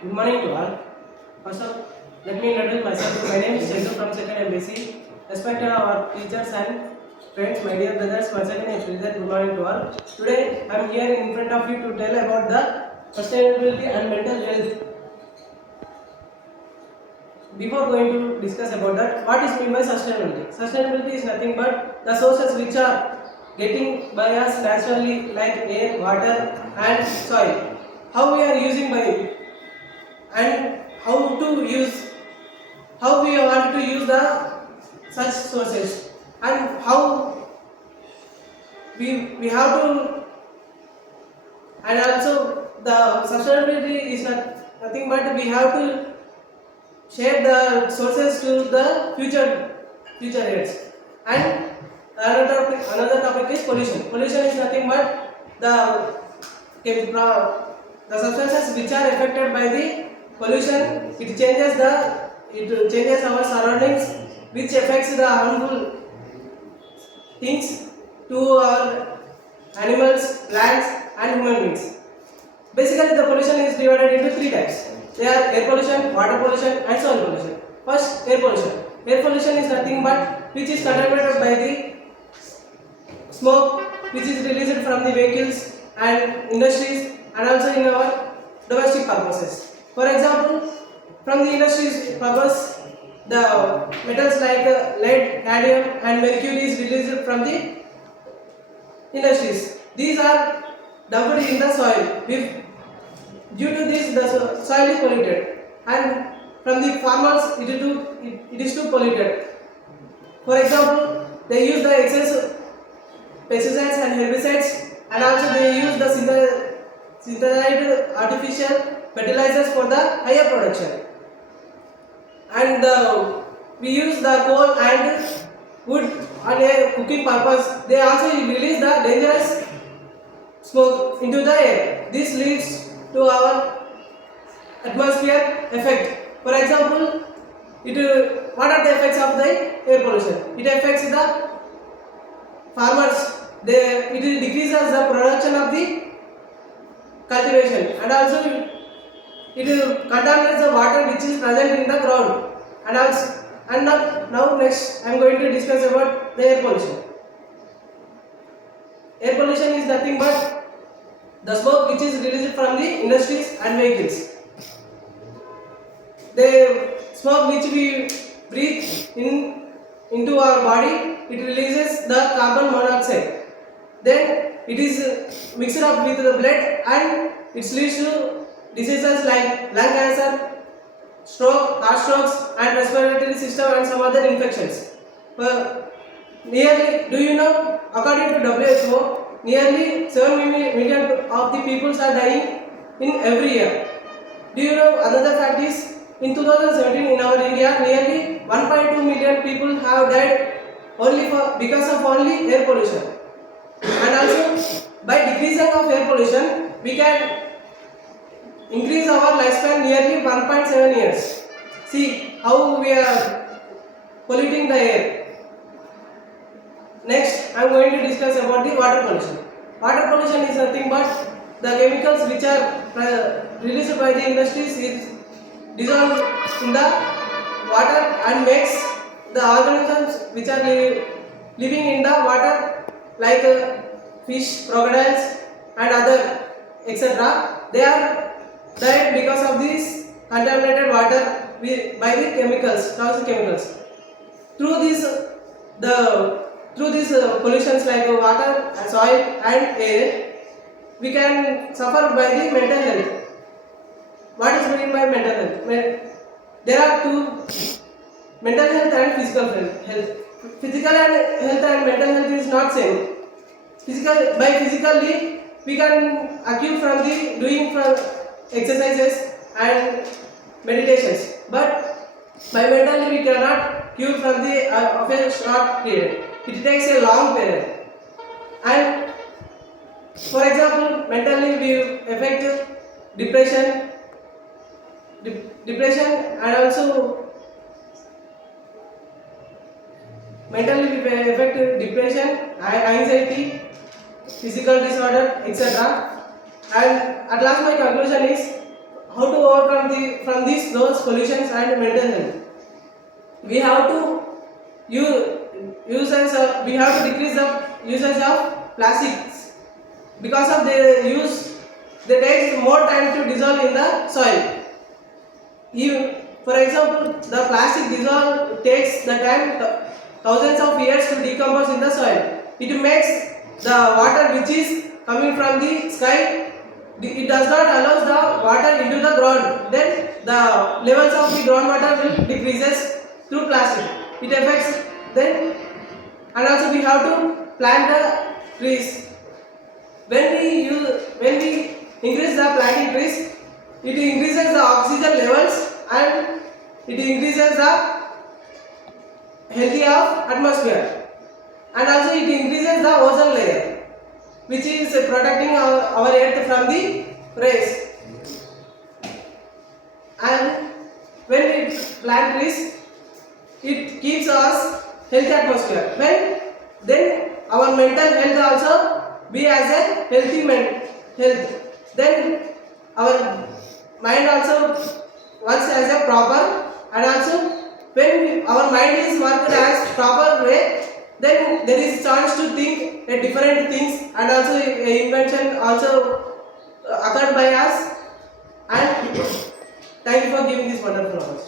Good morning to all. First of all, let me introduce myself. My name is Chendu from second MBC. Respected our teachers and friends, my dear brothers, once again I present good morning to all. Today I am here in front of you to tell about the sustainability and mental health. Before going to discuss about that, what is meant by sustainability? Sustainability is nothing but the sources which are getting by us naturally, like air, water and soil. How we are using by it and how we want to use the such sources, and how we have to, and also the sustainability is nothing but we have to share the sources to the future years. And another topic is pollution. Pollution is nothing but the substances which are affected by the pollution. It changes our surroundings, which affects the harmful things to our animals, plants and human beings. Basically, the pollution is divided into three types. They are air pollution, water pollution and soil pollution. First, air pollution. Air pollution is nothing but which is contaminated by the smoke which is released from the vehicles and industries, and also in our domestic purposes. For example, from the industries purpose, the metals like lead, cadmium and mercury is released from the industries. These are dumped in the soil. Due to this, the soil is polluted, and from the farmers it is too polluted. For example, they use the excess pesticides and herbicides, and also they use the synthesized artificial fertilizers for the higher production. And we use the coal and wood on a cooking purpose. They also release the dangerous smoke into the air. This leads to our atmosphere effect. For example, what are the effects of the air pollution? It affects the farmers. It decreases the production of the cultivation, and also it contaminates the water which is present in the ground. Now next I am going to discuss about the air pollution. Air pollution is nothing but the smoke which is released from the industries and vehicles. The smoke which we breathe into our body, it releases the carbon monoxide. Then it is mixed up with the blood and it leads to diseases like lung cancer, stroke, heart strokes and respiratory system and some other infections. Nearly, do you know, according to WHO, nearly 7 million of the people are dying in every year. Do you know another fact is, in 2017 in our India, nearly 1.2 million people have died because of only air pollution. And also, by decreasing of air pollution, we can increase our lifespan nearly 1.7 years. See how we are polluting the air. Next, I am going to discuss about the water pollution. Water pollution is nothing but the chemicals which are released by the industries is dissolved in the water and makes the organisms which are living in the water like fish, crocodiles and other etc. They are died because of this contaminated water by the chemicals, toxic chemicals. Through these pollutions like water, soil and air, we can suffer by the mental health. What is meant by mental health? There are two: mental health and physical health. Physical health and mental health is not same. Physically, we can accrue from the doing from exercises and meditations, but by mentally we cannot cure from the of a short period. It takes a long period. And for example, mentally we affect depression, and also mentally we affect depression, anxiety, physical disorder, etc. And at last my conclusion is, how to overcome from these those pollutions and mental health. We have to we have to decrease the usage of plastics because of their use. They take more time to dissolve in the soil. Even, for example, the plastic dissolve takes the time thousands of years to decompose in the soil. It makes the water which is coming from the sky, it does not allow the water into the ground. Then the levels of the groundwater will decreases through plastic. It affects then, and also we have to plant the trees. When we increase the planting trees, it increases the oxygen levels and it increases the healthy of atmosphere, and also it increases the ozone layer, which is protecting our earth from the rays. And when we plant trees, it keeps us healthy atmosphere. Then our mental health also be as a healthy health. Then our mind also works as a proper, and also when our mind is worked as proper way, then there is chance to think a different things, and also a invention also occurred by us. And thank you for giving this wonderful knowledge.